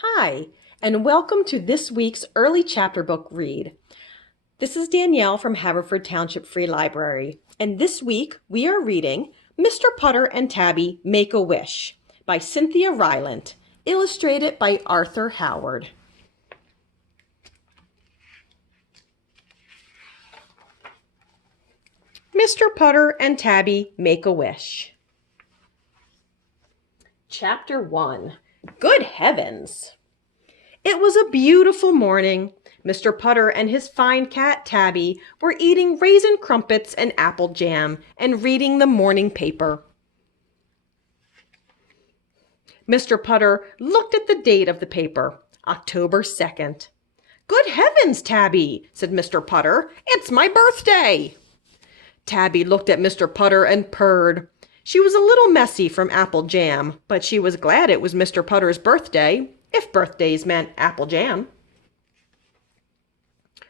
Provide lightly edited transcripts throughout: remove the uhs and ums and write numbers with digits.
Hi, and welcome to this week's early chapter book read. This is Danielle from Haverford Township Free Library, and this week we are reading Mr. Putter and Tabby Make a Wish by Cynthia Rylant, illustrated by Arthur Howard. Mr. Putter and Tabby Make a Wish. Chapter 1. Good heavens! It was a beautiful morning. Mr. Putter and his fine cat Tabby were eating raisin crumpets and apple jam and reading the morning paper. Mr. Putter looked at the date of the paper, October 2nd. "Good heavens, Tabby," said Mr. Putter, "it's my birthday." Tabby looked at Mr. Putter and purred. She was a little messy from apple jam, but she was glad it was Mr. Putter's birthday, if birthdays meant apple jam.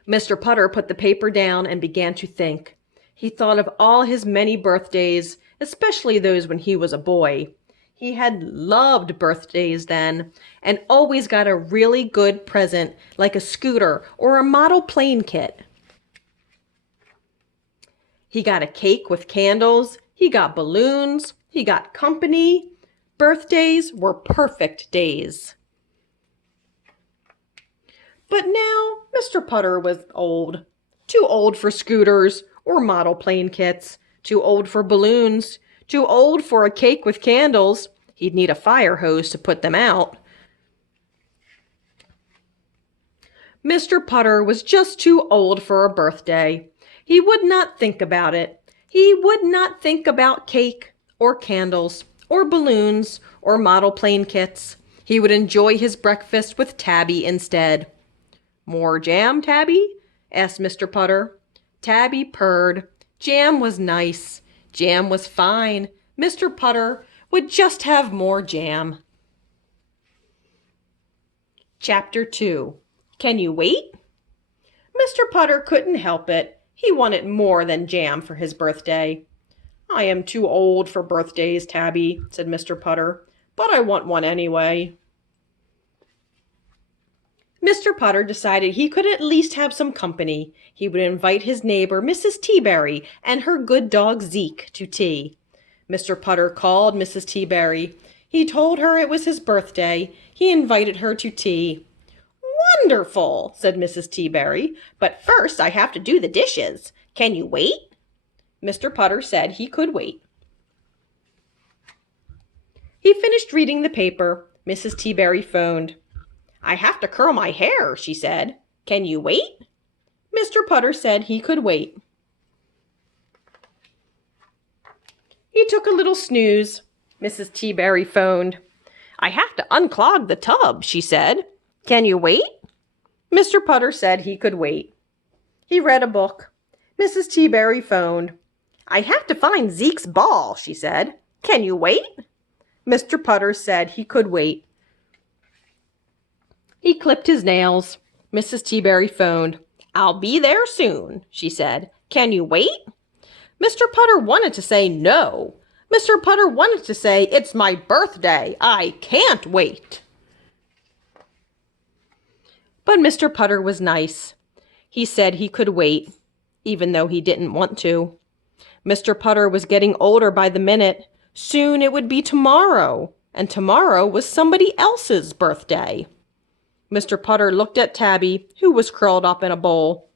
Mr. Putter put the paper down and began to think. He thought of all his many birthdays, especially those when he was a boy. He had loved birthdays then, and always got a really good present, like a scooter or a model plane kit. He got a cake with candles, he got balloons, he got company. Birthdays were perfect days. But now Mr. Putter was old. Too old for scooters or model plane kits. Too old for balloons. Too old for a cake with candles. He'd need a fire hose to put them out. Mr. Putter was just too old for a birthday. He would not think about it. He would not think about cake or candles or balloons or model plane kits. He would enjoy his breakfast with Tabby instead. "More jam, Tabby?" asked Mr. Putter. Tabby purred. Jam was nice. Jam was fine. Mr. Putter would just have more jam. Chapter 2. Can you wait? Mr. Putter couldn't help it. He wanted more than jam for his birthday. "I am too old for birthdays, Tabby," said Mr. Putter, "but I want one anyway." Mr. Putter decided he could at least have some company. He would invite his neighbor, Mrs. Teaberry, and her good dog Zeke to tea. Mr. Putter called Mrs. Teaberry. He told her it was his birthday. He invited her to tea. "Wonderful," said Mrs. Teaberry, "but first I have to do the dishes. Can you wait?" Mr. Putter said he could wait. He finished reading the paper. Mrs. Teaberry phoned. "I have to curl my hair," she said. "Can you wait?" Mr. Putter said he could wait. He took a little snooze. Mrs. Teaberry phoned. "I have to unclog the tub," she said. "Can you wait?" Mr. Putter said he could wait. He read a book. Mrs. Teaberry phoned. "I have to find Zeke's ball," she said. "Can you wait?" Mr. Putter said he could wait. He clipped his nails. Mrs. Teaberry phoned. "I'll be there soon," she said. "Can you wait?" Mr. Putter wanted to say no. Mr. Putter wanted to say, "It's my birthday. I can't wait." But Mr. Putter was nice. He said he could wait, even though he didn't want to. Mr. Putter was getting older by the minute. Soon it would be tomorrow, and tomorrow was somebody else's birthday. Mr. Putter looked at Tabby, who was curled up in a bowl.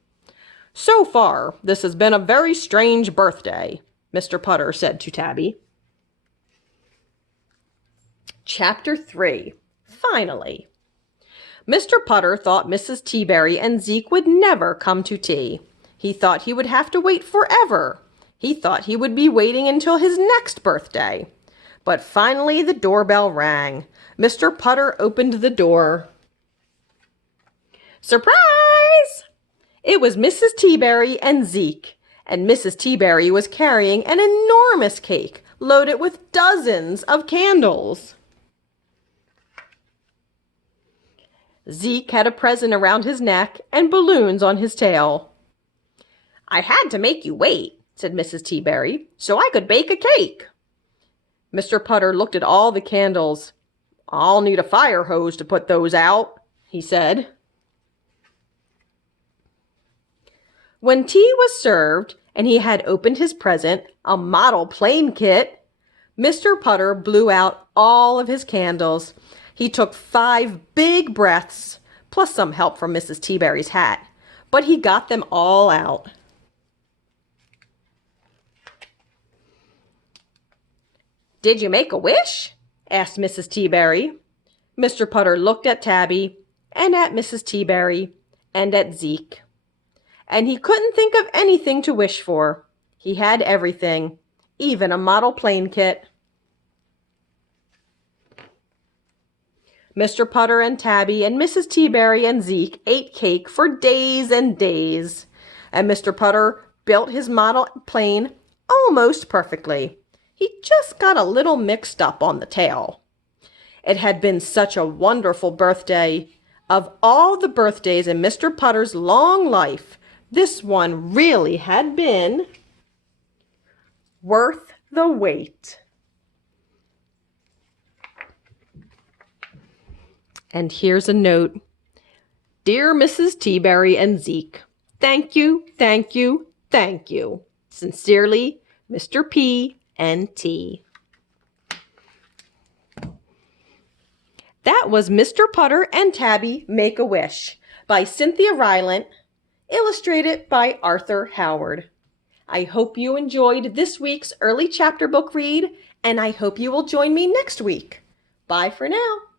"So far, this has been a very strange birthday," Mr. Putter said to Tabby. Chapter 3. Finally. Mr. Putter thought Mrs. Teaberry and Zeke would never come to tea. He thought he would have to wait forever. He thought he would be waiting until his next birthday. But finally the doorbell rang. Mr. Putter opened the door. Surprise! It was Mrs. Teaberry and Zeke, and Mrs. Teaberry was carrying an enormous cake loaded with dozens of candles. Zeke had a present around his neck and balloons on his tail. "I had to make you wait," said Mrs. Teaberry, "so I could bake a cake." Mr. Putter looked at all the candles. "I'll need a fire hose to put those out," he said. When tea was served and he had opened his present, a model plane kit, Mr. Putter blew out all of his candles. He took 5 big breaths, plus some help from Mrs. Teaberry's hat, but he got them all out. "Did you make a wish?" asked Mrs. Teaberry. Mr. Putter looked at Tabby and at Mrs. Teaberry and at Zeke. And he couldn't think of anything to wish for. He had everything, even a model plane kit. Mr. Putter and Tabby and Mrs. Teaberry and Zeke ate cake for days and days. And Mr. Putter built his model plane almost perfectly. He just got a little mixed up on the tail. It had been such a wonderful birthday. Of all the birthdays in Mr. Putter's long life, this one really had been worth the wait. And here's a note. "Dear Mrs. Teaberry and Zeke, thank you, thank you, thank you. Sincerely, Mr. P. and T." That was Mr. Putter and Tabby Make a Wish by Cynthia Rylant, illustrated by Arthur Howard. I hope you enjoyed this week's early chapter book read, and I hope you will join me next week. Bye for now.